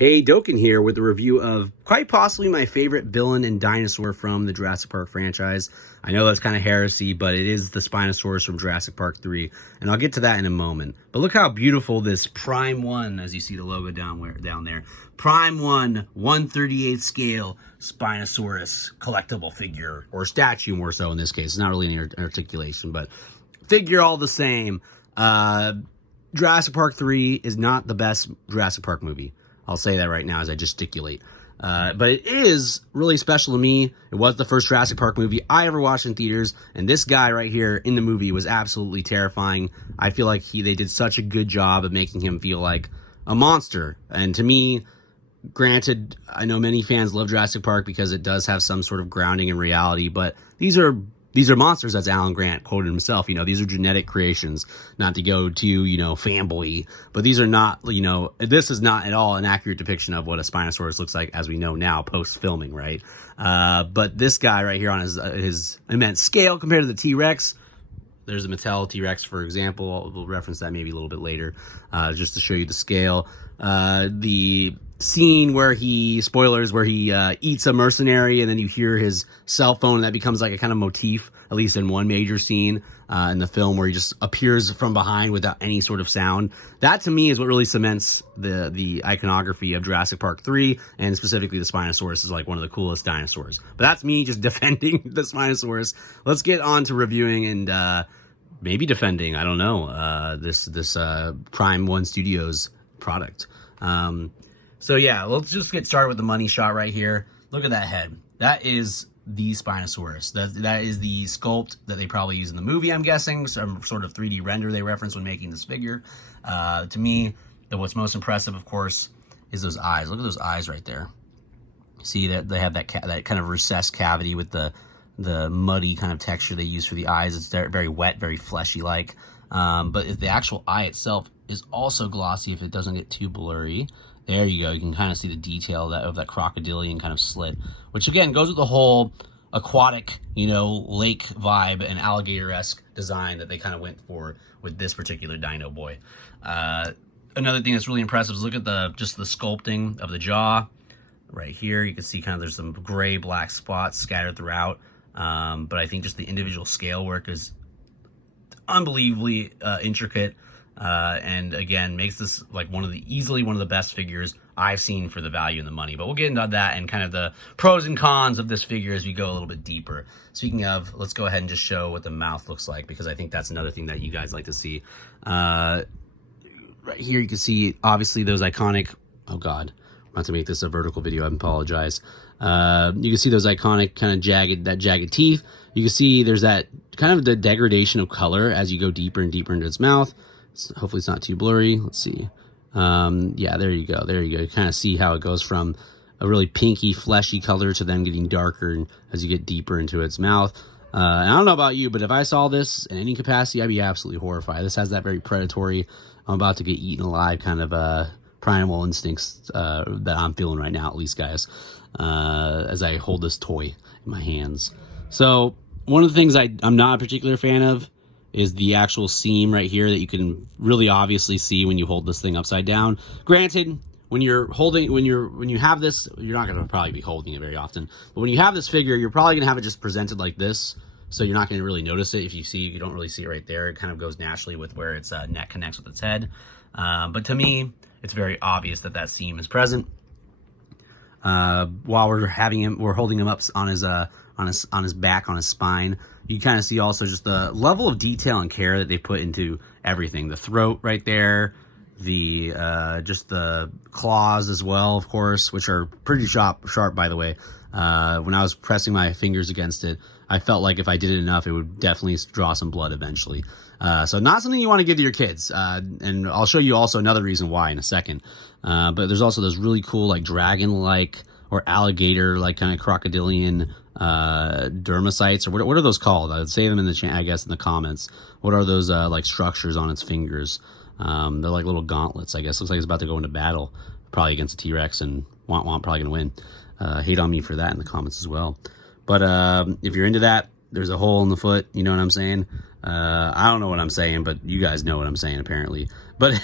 Hey, Doken here with a review of quite possibly my favorite villain and dinosaur from the Jurassic Park franchise. I know that's kind of heresy, but it is the Spinosaurus from Jurassic Park 3, and I'll get to that in a moment. But look how beautiful this Prime 1, as you see the logo down there, Prime 1, 1/38 scale Spinosaurus collectible figure, or statue more so in this case. It's not really an articulation, but figure all the same. Jurassic Park 3 is not the best Jurassic Park movie. I'll say that right now as I gesticulate. But it is really special to me. It was the first Jurassic Park movie I ever watched in theaters, and this guy right here in the movie was absolutely terrifying. I feel like they did such a good job of making him feel like a monster. And to me, granted, I know many fans love Jurassic Park because it does have some sort of grounding in reality, but these are monsters, as Alan Grant quoted himself. These are genetic creations, not to go too, fanboy, but these are not, this is not at all an accurate depiction of what a Spinosaurus looks like as we know now post-filming, right? But this guy right here on his immense scale compared to the T-Rex, there's a Mattel T-Rex, for example. We'll reference that maybe a little bit later, just to show you the scale. The scene where he eats a mercenary, and then you hear his cell phone, and that becomes like a kind of motif, at least in one major scene in the film, where he just appears from behind without any sort of sound. That to me is what really cements the iconography of Jurassic Park 3, and specifically the Spinosaurus is like one of the coolest dinosaurs. But that's me just defending the Spinosaurus. Let's get on to reviewing and maybe defending, I don't know, this Prime 1 Studios product. So yeah, let's just get started with the money shot right here. Look at that head. That is the Spinosaurus. That is the sculpt that they probably use in the movie, I'm guessing. Some sort of 3D render they reference when making this figure. To me, what's most impressive, of course, is those eyes. Look at those eyes right there. See that they have that kind of recessed cavity with the muddy kind of texture they use for the eyes. It's very wet, very fleshy-like. But the actual eye itself is also glossy if it doesn't get too blurry. There you go. You can kind of see the detail of that crocodilian kind of slit, which again goes with the whole aquatic, lake vibe and alligator-esque design that they kind of went for with this particular dino boy. Another thing that's really impressive is look at just the sculpting of the jaw. Right here, you can see kind of there's some gray black spots scattered throughout. But I think just the individual scale work is unbelievably intricate. And again, makes this like easily one of the best figures I've seen for the value and the money. But we'll get into that and kind of the pros and cons of this figure as we go a little bit deeper. Speaking of, let's go ahead and just show what the mouth looks like, because I think that's another thing that you guys like to see. Right here you can see obviously those iconic, oh god, I'm about to make this a vertical video, I apologize. You can see those iconic kind of jagged teeth. You can see there's that kind of the degradation of color as you go deeper and deeper into its mouth. Hopefully it's not too blurry. Let's see. Yeah, there you go. There you go. You kind of see how it goes from a really pinky, fleshy color to then getting darker as you get deeper into its mouth. And I don't know about you, but if I saw this in any capacity, I'd be absolutely horrified. This has that very predatory, I'm about to get eaten alive kind of primal instincts that I'm feeling right now, at least, guys, as I hold this toy in my hands. So one of the things I'm not a particular fan of is the actual seam right here that you can really obviously see when you hold this thing upside down. Granted, when you have this, you're not going to probably be holding it very often, but when you have this figure, you're probably going to have it just presented like this, so you're not going to really notice it. If you don't really see it right there, it kind of goes naturally with where its neck connects with its head. But to me, it's very obvious that seam is present. While we're holding him up on his back, on his spine, you kind of see also just the level of detail and care that they put into everything. The throat right there, just the claws as well, of course, which are pretty sharp by the way. When I was pressing my fingers against it, I felt like if I did it enough, it would definitely draw some blood eventually. So not something you want to give to your kids. And I'll show you also another reason why in a second. But there's also those really cool, like dragon-like or alligator-like kind of crocodilian dermacytes, or what are those called? I'd say them in the I guess in the comments. What are those like structures on its fingers? They're like little gauntlets, I guess. Looks like it's about to go into battle, probably against a T-Rex, and Womp probably gonna win. Hate on me for that in the comments as well. But if you're into that, there's a hole in the foot, you know what I'm saying? I don't know what I'm saying, but you guys know what I'm saying apparently. But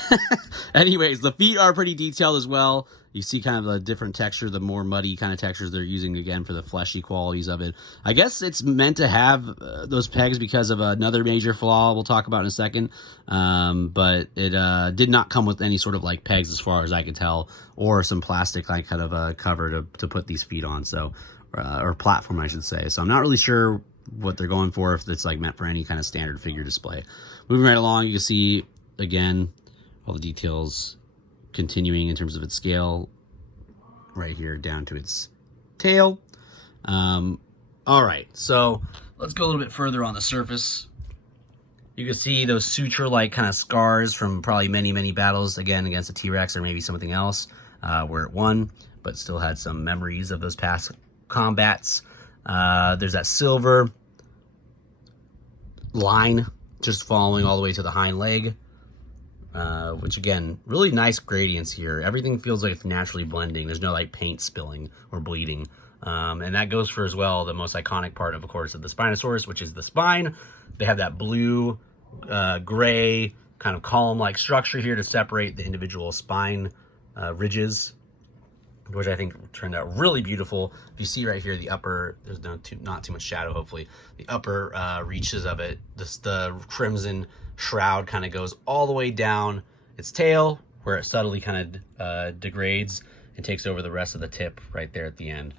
anyways, the feet are pretty detailed as well. You see kind of a different texture, the more muddy kind of textures they're using, again, for the fleshy qualities of it. I guess it's meant to have those pegs because of another major flaw we'll talk about in a second. But it did not come with any sort of like pegs as far as I could tell, or some plastic like kind of cover to put these feet on. So, or platform, I should say. So I'm not really sure what they're going for, if it's like meant for any kind of standard figure display. Moving right along, you can see, again, all the details continuing in terms of its scale right here down to its tail. All right, so let's go a little bit further on the surface. You can see those suture-like kind of scars from probably many, many battles, again, against a T-Rex or maybe something else, where it won, but still had some memories of those past combats. There's that silver line just following all the way to the hind leg. Which again, really nice gradients here. Everything feels like it's naturally blending. There's no like paint spilling or bleeding. And that goes for as well the most iconic part, of course, of the Spinosaurus, which is the spine. They have that blue, gray kind of column-like structure here to separate the individual spine ridges, which I think turned out really beautiful. If you see right here, the upper, there's not too much shadow, hopefully. The upper reaches of it, the crimson shroud kind of goes all the way down its tail, where it subtly kind of degrades and takes over the rest of the tip right there at the end.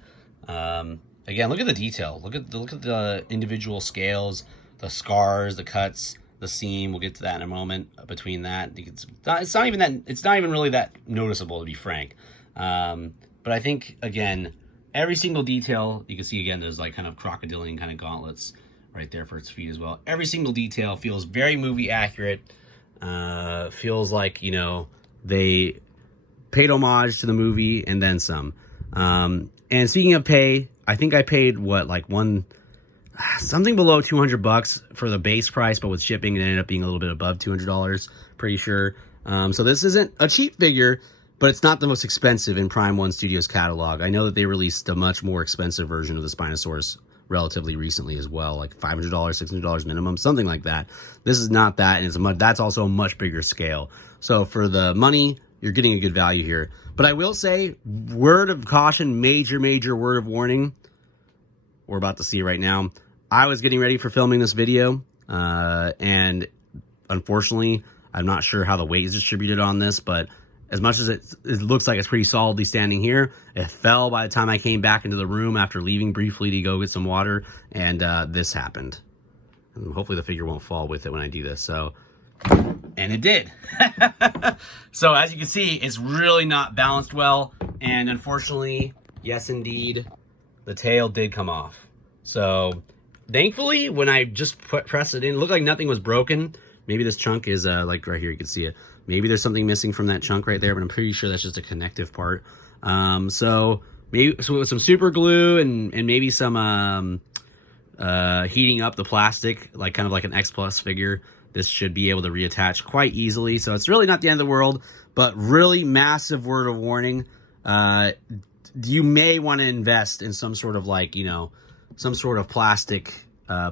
Again, look at the detail. Look at the individual scales, the scars, the cuts, the seam. We'll get to that in a moment. Between that, it's not even really that noticeable, to be frank. But I think, again, every single detail, you can see again, there's like kind of crocodilian kind of gauntlets right there for its feet as well. Every single detail feels very movie accurate. Feels like, you know, they paid homage to the movie and then some. And speaking of pay, I think I paid what, like something below $200 for the base price, but with shipping it ended up being a little bit above $200, pretty sure. So this isn't a cheap figure, but it's not the most expensive in Prime 1 Studios catalog. I know that they released a much more expensive version of the Spinosaurus relatively recently as well, like $500, $600 minimum, something like that. This is not that, and that's also a much bigger scale. So for the money, you're getting a good value here. But I will say, word of caution, major word of warning. We're about to see right now. I was getting ready for filming this video, and unfortunately, I'm not sure how the weight is distributed on this, but as much as it looks like it's pretty solidly standing here, it fell by the time I came back into the room after leaving briefly to go get some water, and this happened. And hopefully the figure won't fall with it when I do this. So, and it did. So as you can see, it's really not balanced well, and unfortunately, yes indeed, the tail did come off. So thankfully, when I just pressed it in, it looked like nothing was broken. Maybe this chunk is like right here, you can see it. Maybe there's something missing from that chunk right there, but I'm pretty sure that's just a connective part. So with some super glue and maybe some heating up the plastic, like kind of like an X Plus figure, this should be able to reattach quite easily. So it's really not the end of the world, but really massive word of warning. You may want to invest in some sort of like, you know, some sort of plastic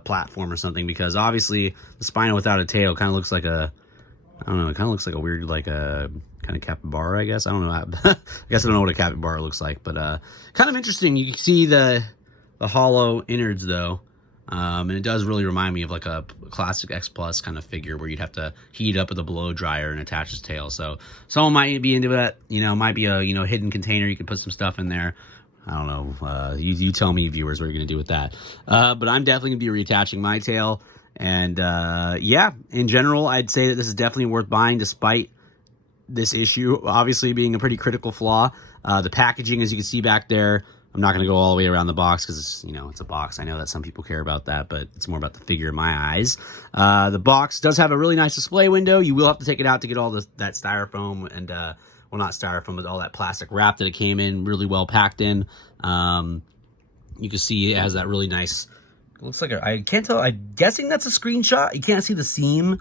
platform or something, because obviously the Spino without a tail kind of looks like a, I don't know, it kind of looks like a weird, like a kind of capybara, I guess. I don't know. I guess I don't know what a capybara looks like, but kind of interesting. You can see the hollow innards though, and it does really remind me of like a classic X Plus kind of figure where you'd have to heat up with a blow dryer and attach his tail. So someone might be into that, you know, might be a, you know, hidden container. You could put some stuff in there. I don't know. You tell me, viewers, what you're going to do with that. But I'm definitely going to be reattaching my tail. And yeah, in general, I'd say that this is definitely worth buying despite this issue obviously being a pretty critical flaw. The packaging, as you can see back there, I'm not going to go all the way around the box because it's, you know, it's a box. I know that some people care about that, but it's more about the figure in my eyes. The box does have a really nice display window. You will have to take it out to get all that styrofoam and, well, not styrofoam, but all that plastic wrap that it came in, really well packed in. You can see it has that really nice, it looks like I can't tell, I'm guessing that's a screenshot. You can't see the seam,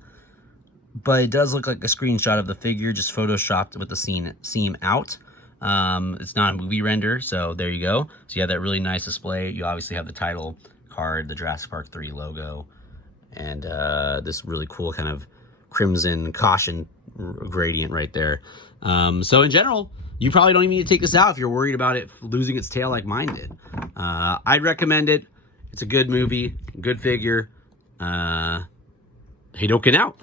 but it does look like a screenshot of the figure, just photoshopped with the seam out. It's not a movie render, so there you go. So you have that really nice display. You obviously have the title card, the Jurassic Park 3 logo, and this really cool kind of crimson caution gradient right there. So in general, you probably don't even need to take this out if you're worried about it losing its tail like mine did. I'd recommend it. It's a good movie, good figure. Hadoken out.